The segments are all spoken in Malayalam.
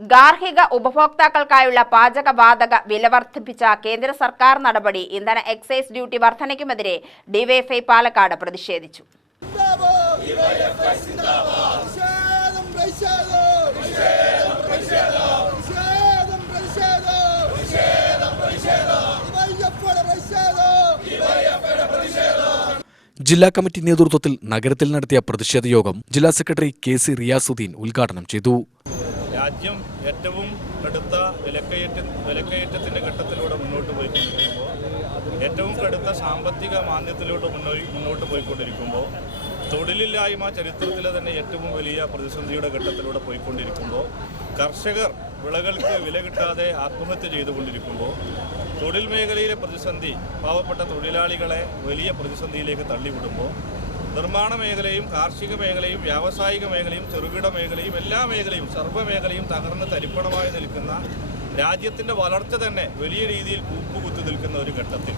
ഗാർഹിക ഉപഭോക്താക്കൾക്കായുള്ള പാചകവാതക വില വർദ്ധിപ്പിച്ച കേന്ദ്ര സർക്കാർ നടപടി ഇന്ധന എക്സൈസ് ഡ്യൂട്ടി വർധനയ്ക്കുമെതിരെ ഡിവൈഎഫ്ഐ പാലക്കാട് പ്രതിഷേധിച്ചു. ജില്ലാ കമ്മിറ്റി നേതൃത്വത്തിൽ നഗരത്തിൽ നടത്തിയ പ്രതിഷേധ യോഗം ജില്ലാ സെക്രട്ടറി കെ സി റിയാസുദ്ദീൻ ഉദ്ഘാടനം ചെയ്തു. രാജ്യം ഏറ്റവും കടുത്ത വിലക്കയറ്റ വിലക്കയറ്റത്തിന്റെ ഘട്ടത്തിലൂടെ മുന്നോട്ട് പോയിക്കൊണ്ടിരിക്കുമ്പോൾ ഏറ്റവും കടുത്ത സാമ്പത്തിക മാന്ദ്യത്തിലൂടെ മുന്നോട്ട് പോയിക്കൊണ്ടിരിക്കുമ്പോൾ തൊഴിലില്ലായ്മ ചരിത്രത്തിലെ തന്നെ ഏറ്റവും വലിയ പ്രതിസന്ധിയുടെ ഘട്ടത്തിലൂടെ പോയിക്കൊണ്ടിരിക്കുമ്പോൾ കർഷകർ വിളകൾക്ക് വില കിട്ടാതെ ആത്മഹത്യ ചെയ്തുകൊണ്ടിരിക്കുമ്പോൾ തൊഴിൽ മേഖലയിലെ പ്രതിസന്ധി പാവപ്പെട്ട തൊഴിലാളികളെ വലിയ പ്രതിസന്ധിയിലേക്ക് തള്ളിവിടുമ്പോൾ നിർമ്മാണ മേഖലയും കാർഷിക മേഖലയും വ്യാവസായിക മേഖലയും ചെറുകിട മേഖലയും എല്ലാ മേഖലയും സർവ മേഖലയും തകർന്ന് തരിപ്പണമായി നിൽക്കുന്ന രാജ്യത്തിന്റെ വളർച്ച തന്നെ വലിയ രീതിയിൽ കൂപ്പുകുത്തി നിൽക്കുന്ന ഒരു ഘട്ടത്തിൽ.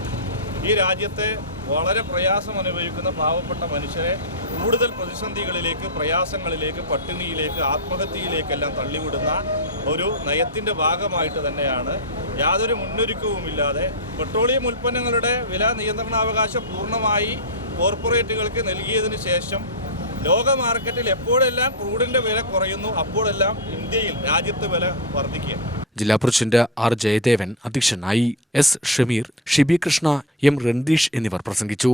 ഈ രാജ്യത്തെ വളരെ പ്രയാസം അനുഭവിക്കുന്ന പാവപ്പെട്ട മനുഷ്യരെ കൂടുതൽ പ്രതിസന്ധികളിലേക്ക് പ്രയാസങ്ങളിലേക്ക് പട്ടിണിയിലേക്ക് ആത്മഹത്യയിലേക്കെല്ലാം തള്ളിവിടുന്ന ഒരു നയത്തിന്റെ ഭാഗമായിട്ട് തന്നെയാണ് യാതൊരു മുന്നൊരുക്കവുമില്ലാതെ പെട്രോളിയം ഉൽപ്പന്നങ്ങളുടെ വില നിയന്ത്രണാവകാശം പൂർണമായി കോർപ്പറേറ്റുകൾക്ക് നൽകിയതിന് ശേഷം ലോക മാർക്കറ്റിൽ എപ്പോഴെല്ലാം ക്രൂഡിന്റെ വില കുറയുന്നു അപ്പോഴെല്ലാം ഇന്ത്യയിൽ രാജ്യത്ത് വില വർദ്ധിക്കുക ജില്ലാ പ്രസിഡന്റ് ആർ ജയദേവൻ അധ്യക്ഷനായി എസ് ഷമീർ ഷിബി കൃഷ്ണ എം രൺദീഷ് എന്നിവർ പ്രസംഗിച്ചു.